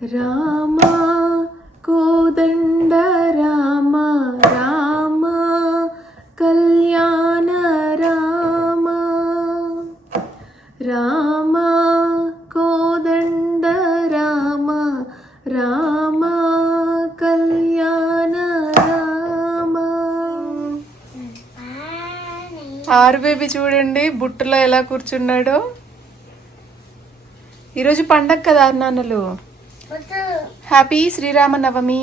రామ కోదండ రామ రామ కళ్యాణ రామ రామ కోదండ రామ రామ కళ్యాణ రామ. ఆరు బేబీ చూడండి బుట్టలో ఎలా కూర్చున్నాడో. ఈరోజు పండగ కదా నాన్నలు. Happy Sriramanavami.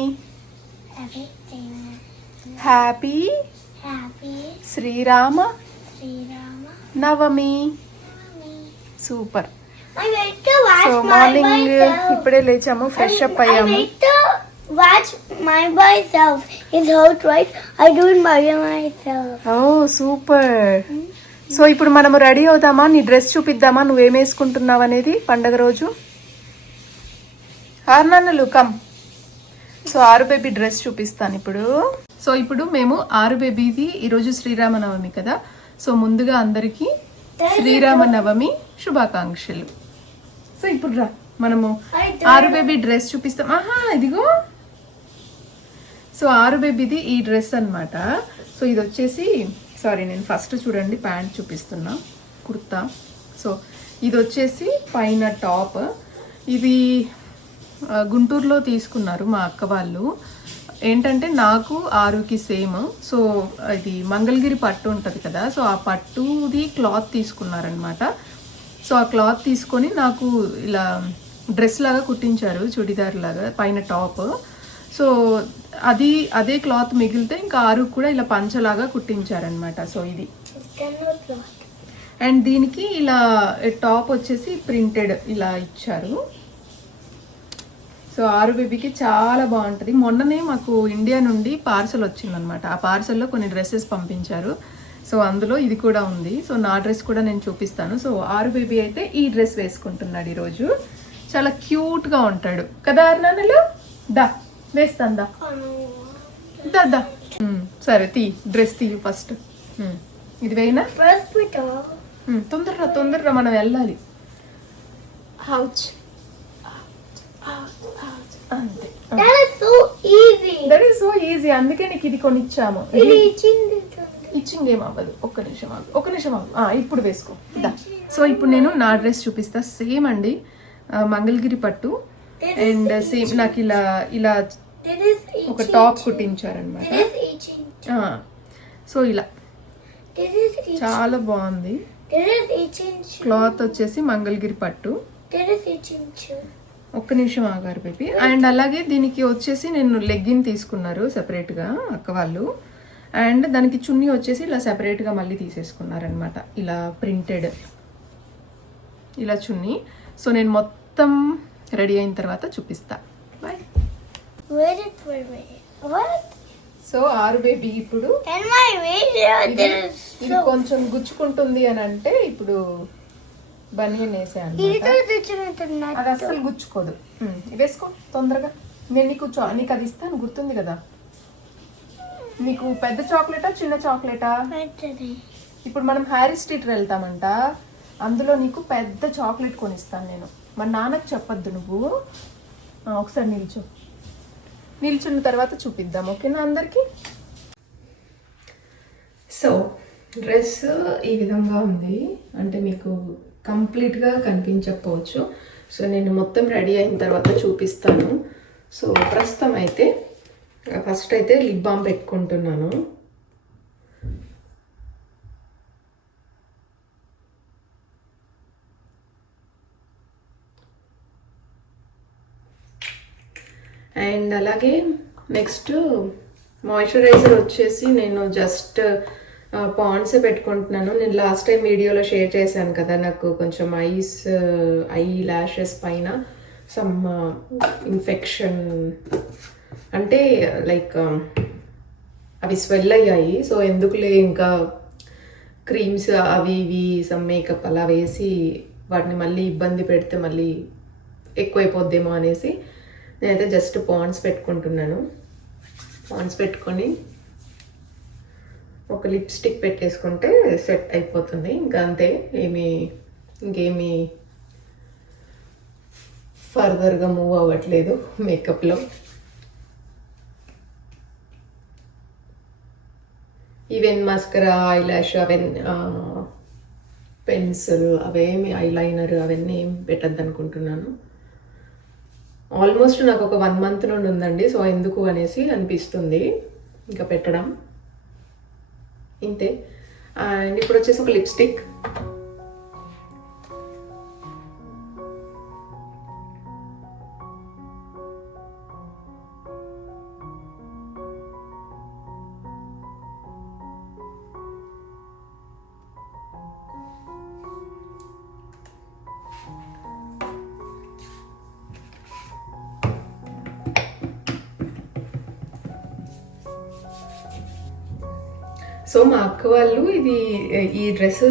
Happy Srirama Navami. Super. So morning ఇప్పుడే లేచాము, ఫ్రెష్ అప్ అయ్యాము. Watch my myself. It's hot, right? I do it by myself. Oh, super. So ఇప్పుడు మనము రెడీ అవుదామా? నీ డ్రెస్ చూపిద్దామా, నువ్వేం వేసుకుంటున్నావు అనేది పండగ రోజు. ఆరునాన్నలు కమ్. సో ఆరు బేబీ డ్రెస్ చూపిస్తాను ఇప్పుడు. సో ఇప్పుడు మేము ఆరు బేబీది ఈరోజు శ్రీరామనవమి కదా, సో ముందుగా అందరికీ శ్రీరామనవమి శుభాకాంక్షలు. సో ఇప్పుడు రా మనము ఆరు బేబీ డ్రెస్ చూపిస్తాం. ఆహా ఇదిగో. సో ఆరు బేబీది ఈ డ్రెస్ అన్నమాట. సో ఇది వచ్చేసి, సారీ నేను ఫస్ట్ చూడండి ప్యాంట్ చూపిస్తున్నా, కుర్తా. సో ఇది వచ్చేసి పైన టాప్. ఇది గుంటూరులో తీసుకున్నారు మా అక్క వాళ్ళు. ఏంటంటే నాకు ఆరుకి సేమ్. సో ఇది మంగళగిరి పట్టు ఉంటుంది కదా, సో ఆ పట్టుది క్లాత్ తీసుకున్నారనమాట. సో ఆ క్లాత్ తీసుకొని నాకు ఇలా డ్రెస్ లాగా కుట్టించారు, చుడిదార్ లాగా పైన టాప్. సో అదే క్లాత్ మిగిలితే ఇంకా ఆరుకు కూడా ఇలా పంచలాగా కుట్టించారనమాట. సో ఇది, అండ్ దీనికి ఇలా టాప్ వచ్చేసి ప్రింటెడ్ ఇలా ఇచ్చారు. సో ఆరు బేబీకి చాలా బాగుంటుంది. మొన్ననే మాకు ఇండియా నుండి పార్సల్ వచ్చిందనమాట. ఆ పార్సల్లో కొన్ని డ్రెస్సెస్ పంపించారు. సో అందులో ఇది కూడా ఉంది. సో నా డ్రెస్ కూడా నేను చూపిస్తాను. సో ఆరు బేబీ అయితే ఈ డ్రెస్ వేసుకుంటున్నాడు ఈరోజు. చాలా క్యూట్గా ఉంటాడు కదా అరుణాన్నలు. దా వేస్తాను, దా దా. సరే తీ, డ్రెస్ తీ ఫస్ట్. ఇది వేయినా తొందరగా మనం వెళ్ళాలి. హౌచ్ అంతే. దట్ ఈస్ సో ఈజీ, అందుకే నీకు ఇది కొనిచ్చాము. ఇచ్చింగ్ ఏం అవ్వదు. ఒక్క నిమిషం ఆగు. ఇప్పుడు వేసుకో. సో ఇప్పుడు నేను నా డ్రెస్ చూపిస్తా. సేమ్ అండి, మంగళగిరి పట్టు. అండ్ సేమ్ నాకు ఇలా ఒక టాప్ కుట్టించారనమాట. సో ఇలా చాలా బాగుంది. క్లాత్ వచ్చేసి మంగళగిరి పట్టు. ఒక్క నిమిషం ఆగారు బేబీ. అండ్ అలాగే దీనికి వచ్చేసి నేను లెగ్గిన్ తీసుకున్నారు సెపరేట్గా అక్క వాళ్ళు. అండ్ దానికి చున్నీ వచ్చేసి ఇలా సెపరేట్గా మళ్ళీ తీసేసుకున్నారనమాట, ఇలా ప్రింటెడ్ ఇలా చున్నీ. సో నేను మొత్తం రెడీ అయిన తర్వాత చూపిస్తా. బాయ్. సో ఆరు బేబీ ఇప్పుడు ఇది కొంచెం గుచ్చుకుంటుంది అని అంటే ఇప్పుడు బనియన్ వేసాను. అది అస్సలు గుచ్చుకోదు. వేసుకో తొందరగా. నేను నీకు అది ఇస్తాను, గుర్తుంది కదా. నీకు పెద్ద చాక్లెటా చిన్న చాక్లెటా? ఇప్పుడు మనం హ్యారీ స్ట్రీట్ వెళ్తామంట, అందులో నీకు పెద్ద చాక్లెట్ కొనిస్తాను నేను. మా నాన్నకు చెప్పొద్దు నువ్వు. ఒకసారి నిల్చున్న తర్వాత చూపిద్దాం, ఓకేనా అందరికి. సో డ్రెస్ ఈ విధంగా ఉంది, అంటే మీకు కంప్లీట్గా కనిపించకపోవచ్చు. సో నేను మొత్తం రెడీ అయిన తర్వాత చూపిస్తాను. సో ప్రస్తుతం అయితే ఫస్ట్ అయితే లిప్ బామ్ పెట్టుకుంటున్నాను. అండ్ అలాగే నెక్స్ట్ మాయిశ్చరైజర్ వచ్చేసి నేను జస్ట్ పాండ్సే పెట్టుకుంటున్నాను. నేను లాస్ట్ టైం వీడియోలో షేర్ చేశాను కదా, నాకు కొంచెం ఐ ల్యాషెస్ పైన సమ్ ఇన్ఫెక్షన్, అంటే లైక్ అవి స్వెల్ అయ్యాయి. సో ఎందుకులే ఇంకా క్రీమ్స్ అవి ఇవి సమ్ మేకప్ అలా వేసి వాటిని మళ్ళీ ఇబ్బంది పెడితే మళ్ళీ ఎక్కువైపోద్దేమో అనేసి నేనైతే జస్ట్ పాండ్స్ పెట్టుకుంటున్నాను. పాండ్స్ పెట్టుకొని ఒక లిప్స్టిక్ పెట్టేసుకుంటే సెట్ అయిపోతుంది. ఇంకా అంతే, ఇంకేమి ఫర్దర్గా మూవ్ అవ్వట్లేదు మేకప్లో. ఈవెన్ మస్కరా, ఐలాష్, అవన్నీ పెన్సిల్ అవేమి, ఐలైనర్ అవన్నీ ఏం పెట్టద్దు అనుకుంటున్నాను. ఆల్మోస్ట్ నాకు ఒక 1 month నుండి ఉందండి. సో ఎందుకు అనేసి అనిపిస్తుంది ఇంకా పెట్టడం. ఇంతే. అండ్ ఇప్పుడు వచ్చేసి ఒక లిప్స్టిక్. సో మా అక్క వాళ్ళు ఈ డ్రెస్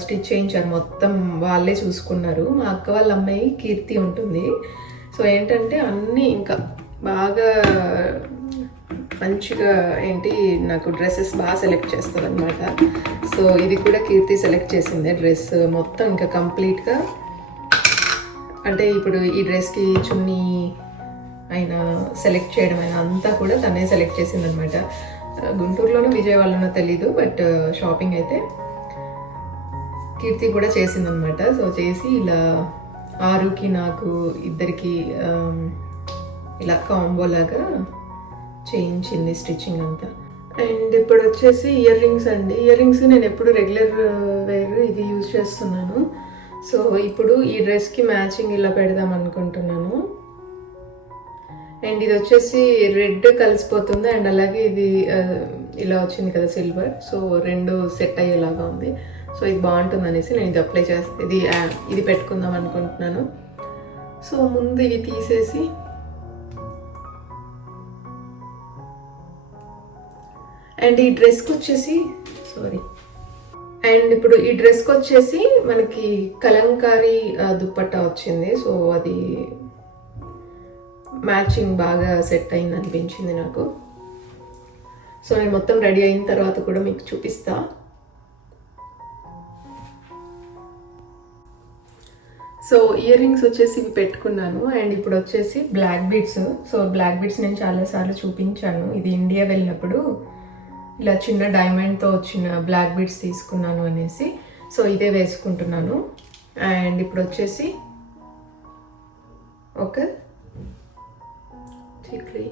స్టిచ్ చేయించారు, మొత్తం వాళ్ళే చూసుకున్నారు. మా అక్క వాళ్ళ అమ్మాయి కీర్తి ఉంటుంది. సో ఏంటంటే అన్నీ ఇంకా బాగా మంచిగా నాకు డ్రెస్సెస్ బాగా సెలెక్ట్ చేస్తుంది అనమాట. సో ఇది కూడా కీర్తి సెలెక్ట్ చేసిందే డ్రెస్ మొత్తం ఇంకా కంప్లీట్గా. అంటే ఇప్పుడు ఈ డ్రెస్కి చున్నీ అయినా సెలెక్ట్ చేయడం అయినా అంతా కూడా తనే సెలెక్ట్ చేసింది అనమాట. గుంటూరులోనూ విజయవాడలోనో తెలీదు, బట్ షాపింగ్ అయితే కీర్తి కూడా చేసిందనమాట. సో చేసి ఇలా ఆరుకి నాకు ఇద్దరికి ఇలా కాంబో లాగా చేయించింది స్టిచ్చింగ్ అంతా. అండ్ ఇప్పుడు వచ్చేసి ఇయర్ రింగ్స్ అండి. ఇయర్ రింగ్స్ నేను ఎప్పుడు రెగ్యులర్ వేర్ ఇది యూజ్ చేస్తున్నాను. సో ఇప్పుడు ఈ డ్రెస్కి మ్యాచింగ్ ఇలా పెడదాం అనుకుంటున్నాను. అండ్ ఇది వచ్చేసి రెడ్ కలిసిపోతుంది, అండ్ అలాగే ఇది ఇలా వచ్చింది కదా సిల్వర్. సో 2 సెట్ అయ్యేలాగా ఉంది. సో ఇది బాగుంటుంది అనేసి నేను ఇది అప్లై ఇది పెట్టుకుందాం అనుకుంటున్నాను. సో ముందు ఇవి తీసేసి అండ్ ఈ డ్రెస్కి వచ్చేసి ఇప్పుడు ఈ డ్రెస్కి వచ్చేసి మనకి కలంకారీ దుప్పట్టా వచ్చింది. సో అది మ్యాచింగ్ బాగా సెట్ అయింది అనిపించింది నాకు. సో నేను మొత్తం రెడీ అయిన తర్వాత కూడా మీకు చూపిస్తా. సో ఇయర్ రింగ్స్ వచ్చేసి ఇవి పెట్టుకున్నాను. అండ్ ఇప్పుడు వచ్చేసి black beads. So black beads నేను చాలాసార్లు చూపించాను. ఇది ఇండియా వెళ్ళినప్పుడు ఇలా చిన్న డైమండ్తో వచ్చిన బ్లాక్ బీడ్స్ తీసుకున్నాను అనేసి. సో ఇదే వేసుకుంటున్నాను. అండ్ ఇప్పుడు వచ్చేసి ఒక టిక్లీ.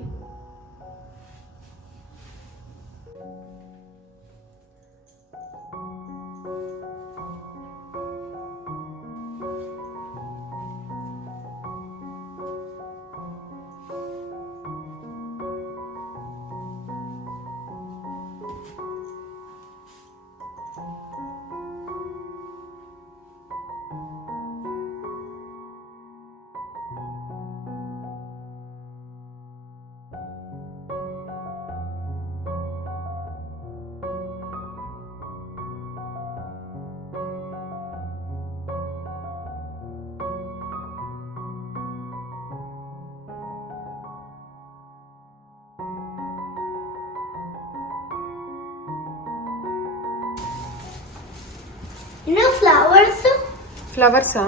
ఫ్లవర్సా?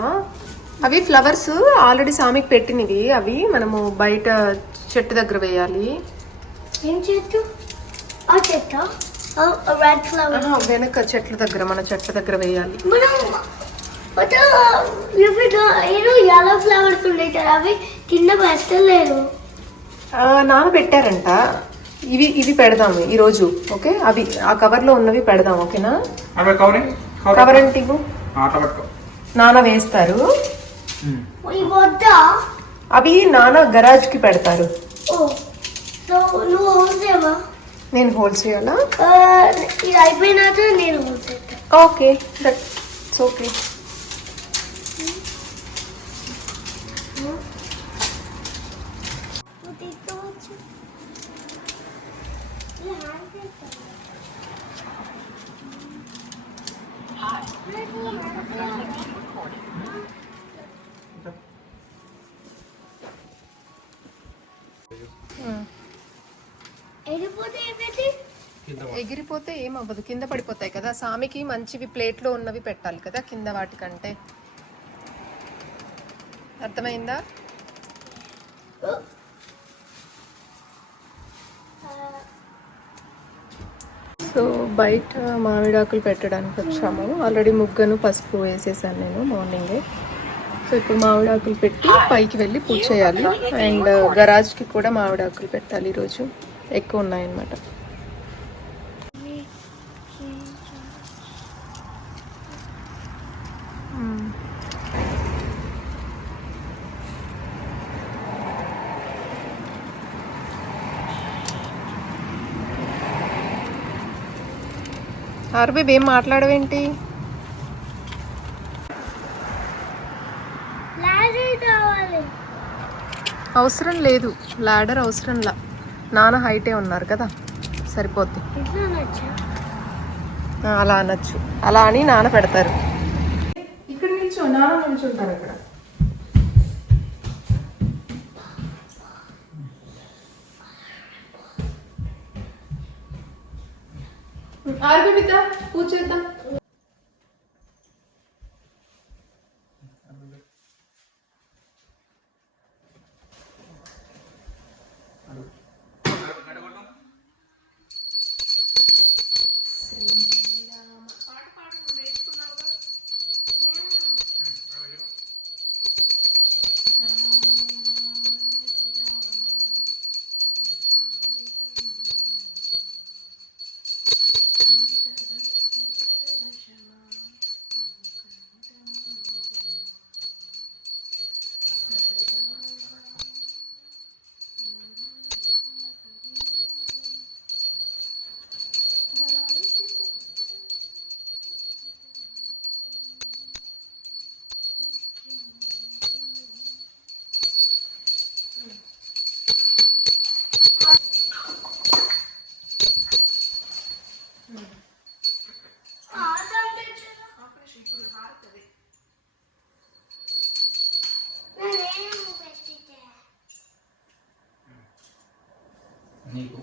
అవి ఫ్లవర్స్ ఆల్రెడీ సామికి పెట్టినవి. అవి మనము బయట చెట్టు దగ్గర వేయాలి. ఏం చెట్టు? ఆ చెట్టు రెడ్ ఫ్లవర్ వెనక చెట్ల దగ్గర, మన చెట్ల దగ్గర వేయాలి. yellow flowers ఉన్నాయి కదా, అవి కింద పెట్టలేరు. నానబెట్టారంట. ఇవి పెడదాము ఈరోజు. ఓకే, అవి ఆ కవర్లో ఉన్నవి పెడదాం. ఓకేనా? కవర్ అంటే నాన్న వేస్తారు. అవి నాన్న గరాజ్ కి పెడతారు. నేను హోల్స్ చేయాలా? ఇది అయిపోయినాక నేను హోల్స్ చేస్తా. Okay, that's okay. ఎగిరిపోతే ఏమవ్వదు, కింద పడిపోతాయి కదా. సామికి మంచివి ప్లేట్లో ఉన్నవి పెట్టాలి కదా కింద వాటికంటే. అర్థమైందా? సో బయట మామిడాకులు పెట్టడానికి వచ్చాము. ఆల్రెడీ ముగ్గను పసుపు వేసేసాను నేను మార్నింగే. సో ఇప్పుడు మామిడాకులు పెట్టి పైకి వెళ్ళి పూజ చేయాలి. అండ్ గరాజ్కి కూడా మామిడాకులు పెట్టాలి. ఈరోజు ఎక్కువ ఉన్నాయన్నమాట. ఆర్బీబీ ఏం మాట్లాడవేంటి? అవసరం లేదు, లాడర్ అవసరంలా. నాన్న హైటే ఉన్నారు కదా, సరిపోద్ది. అలా అనొచ్చు, అలా అని నాన్న పెడతారు. ఇక్కడ నిల్చో, నాన్న నిల్చుంటారు అక్కడ. ఆర్బీబీతో పూజ చేద్దాం. నీకు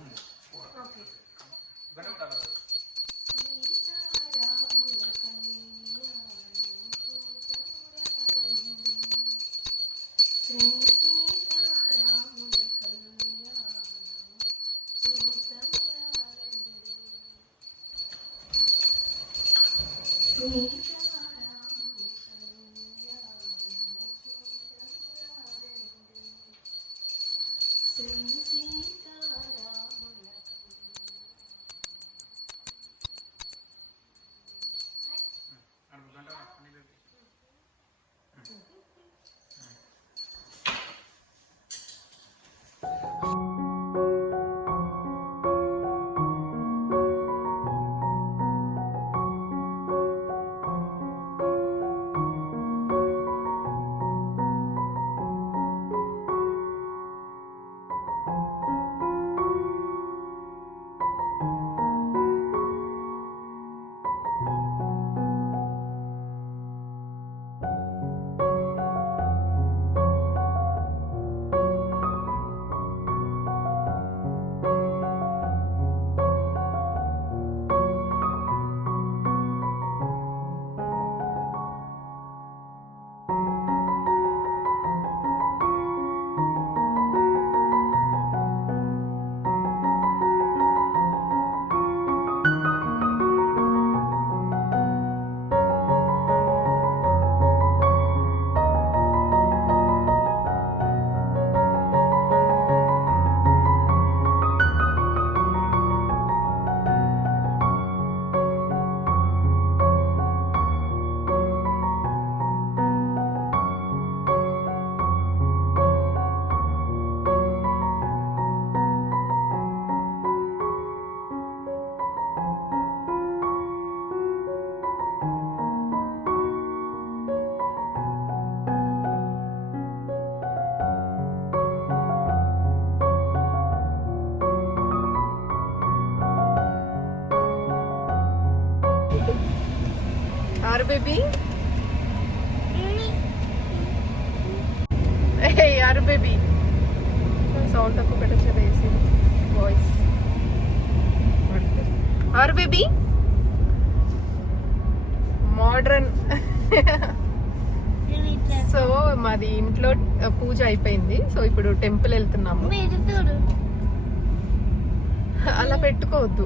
Are baby? Hey, are baby? Sound तक को बेटा चले इसे voice. Are baby? Modern. So మాది ఇంట్లో పూజ అయిపోయింది. సో ఇప్పుడు టెంపుల్ వెళ్తున్నాము. అలా పెట్టుకోవద్దు.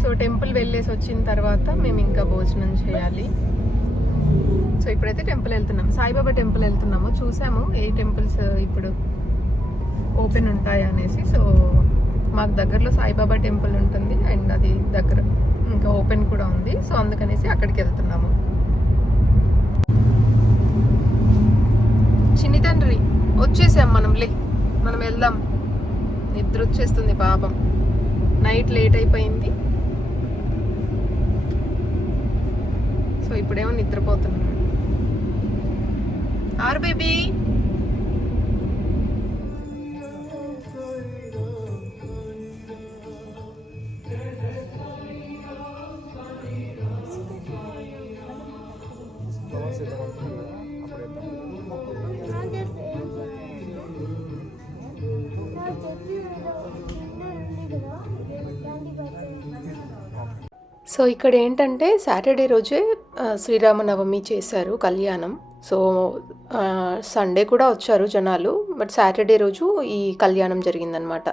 సో టెంపుల్ వెళ్ళేసి వచ్చిన తర్వాత మేము ఇంకా భోజనం చేయాలి. సో ఇప్పుడైతే టెంపుల్ వెళ్తున్నాం, సాయిబాబా టెంపుల్ వెళ్తున్నాము. చూసాము ఏ టెంపుల్స్ ఇప్పుడు ఓపెన్ ఉంటాయి అనేసి. సో మాకు దగ్గరలో సాయిబాబా టెంపుల్ ఉంటుంది అండ్ అది దగ్గర ఇంకా ఓపెన్ కూడా ఉంది. సో అందుకనేసి అక్కడికి వెళ్తున్నాము. చిన్ని తండ్రి వచ్చేసాం మనం వెళ్దాం. నిద్ర వచ్చేస్తుంది పాపం, నైట్ లేట్ అయిపోయింది. సో ఇప్పుడేమో నిద్రపోతున్నాడు. ఆరు బేబీ సో ఇక్కడ ఏంటంటే సాటర్డే రోజే శ్రీరామనవమి చేశారు కళ్యాణం. సో సండే కూడా వచ్చారు జనాలు, బట్ సాటర్డే రోజు ఈ కళ్యాణం జరిగిందనమాట,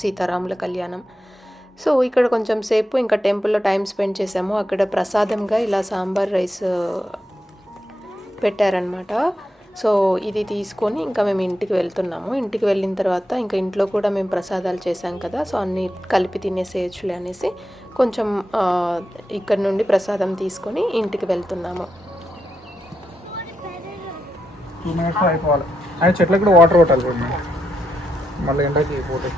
సీతారాముల కళ్యాణం. సో ఇక్కడ కొంచెం సేపు ఇంకా టెంపుల్లో టైం స్పెండ్ చేసాము. అక్కడ ప్రసాదంగా ఇలా సాంబార్ రైస్ పెట్టారనమాట. సో ఇది తీసుకొని ఇంకా మేము ఇంటికి వెళ్తున్నాము. ఇంటికి వెళ్ళిన తర్వాత ఇంకా ఇంట్లో కూడా మేము ప్రసాదాలు చేసాం కదా, సో అన్నీ కలిపి తినేసేయచ్చులే అనేసి కొంచెం ఇక్కడ నుండి ప్రసాదం తీసుకొని ఇంటికి వెళ్తున్నాము. 2 minutes అయిపోవాలి. ఆయన చెట్లకు కూడా వాటర్ కొట్టాలి చూడండి, మళ్ళీ ఎండకి పోతాయి.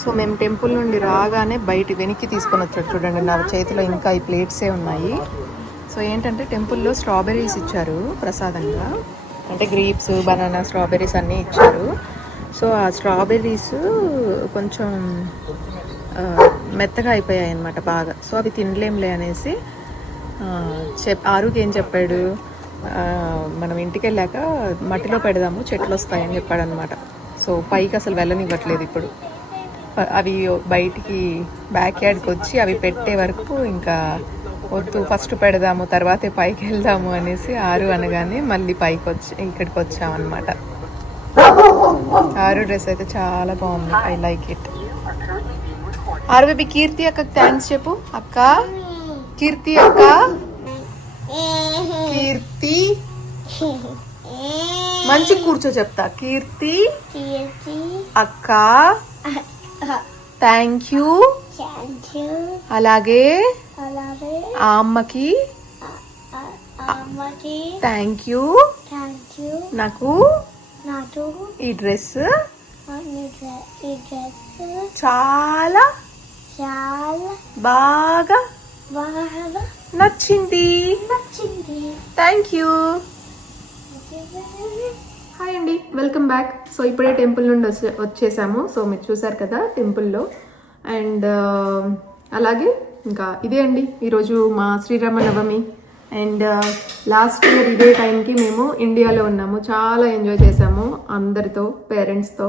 సో మేము టెంపుల్ నుండి రాగానే బయట వెనక్కి తీసుకొని వచ్చాడు చూడండి. నా చేతిలో ఇంకా ఈ ప్లేట్సే ఉన్నాయి. సో ఏంటంటే టెంపుల్లో స్ట్రాబెర్రీస్ ఇచ్చారు ప్రసాదంగా, అంటే గ్రేప్స్, బనానా, స్ట్రాబెర్రీస్ అన్నీ ఇచ్చారు. సో ఆ స్ట్రాబెర్రీస్ కొంచెం మెత్తగా అయిపోయాయి అన్నమాట బాగా. సో అవి తినలేంలే అనేసి ఆరుకి ఏం చెప్పాడు, మనం ఇంటికి వెళ్ళాక మట్టిలో పెడదాము, చెట్లు వస్తాయని చెప్పాడు అనమాట. సో పైకి అసలు వెళ్ళనివ్వట్లేదు ఇప్పుడు. అవి బయటికి బ్యాక్ యార్డ్కి వచ్చి అవి పెట్టే వరకు ఇంకా వద్దు, ఫస్ట్ పెడదాము తర్వాతే పైకి వెళ్దాము అనేసి ఆరు అనగానే మళ్ళీ ఇక్కడికి వచ్చామన్నమాట. ఆరు డ్రెస్ అయితే చాలా బాగుంది, ఐ లైక్ ఇట్. ఆరు బేబీ కీర్తి అక్కకి థ్యాంక్స్ చెప్పు. అక్క కీర్తి, అక్క కీర్తి మంచి కూర్చో చెప్తా. కీర్తి అక్క థ్యాంక్ యూ. అలాగే ఆ అమ్మకి థ్యాంక్ యూ. నాకు ఈ డ్రెస్ చాలా బాగా నచ్చింది. Thank you. హాయ్ అండి, వెల్కమ్ బ్యాక్. సో ఇప్పుడే టెంపుల్ నుండి వచ్చేసాము. సో మీరు చూసారు కదా టెంపుల్లో. అండ్ అలాగే ఇంకా ఇదే అండి ఈరోజు మా శ్రీరామనవమి. అండ్ లాస్ట్ ఇయర్ ఇదే టైంకి మేము ఇండియాలో ఉన్నాము, చాలా ఎంజాయ్ చేసాము అందరితో, పేరెంట్స్తో.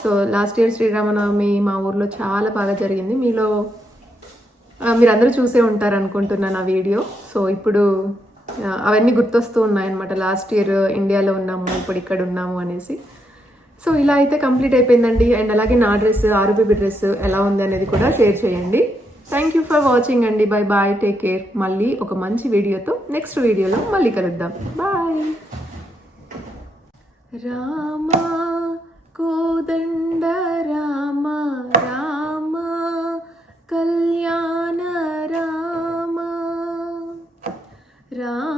సో లాస్ట్ ఇయర్ శ్రీరామనవమి మా ఊర్లో చాలా బాగా జరిగింది. మీరందరూ చూసే ఉంటారు అనుకుంటున్నాను ఆ వీడియో. సో ఇప్పుడు అవన్నీ గుర్తొస్తూ ఉన్నాయన్నమాట. లాస్ట్ ఇయర్ ఇండియాలో ఉన్నాము, ఇప్పుడు ఇక్కడ ఉన్నాము అనేసి. సో ఇలా అయితే కంప్లీట్ అయిపోయిందండి. అండ్ అలాగే నా డ్రెస్, ఆరు బేబీ డ్రెస్ ఎలా ఉంది అనేది కూడా షేర్ చేయండి. థ్యాంక్ యూ ఫర్ వాచింగ్ అండి. Bye bye, take care. మళ్ళీ ఒక మంచి వీడియోతో నెక్స్ట్ వీడియోలో మళ్ళీ కలుద్దాం. బాయ్. రామా కోదండ రామ రామ కళ్యాణ రామ రామ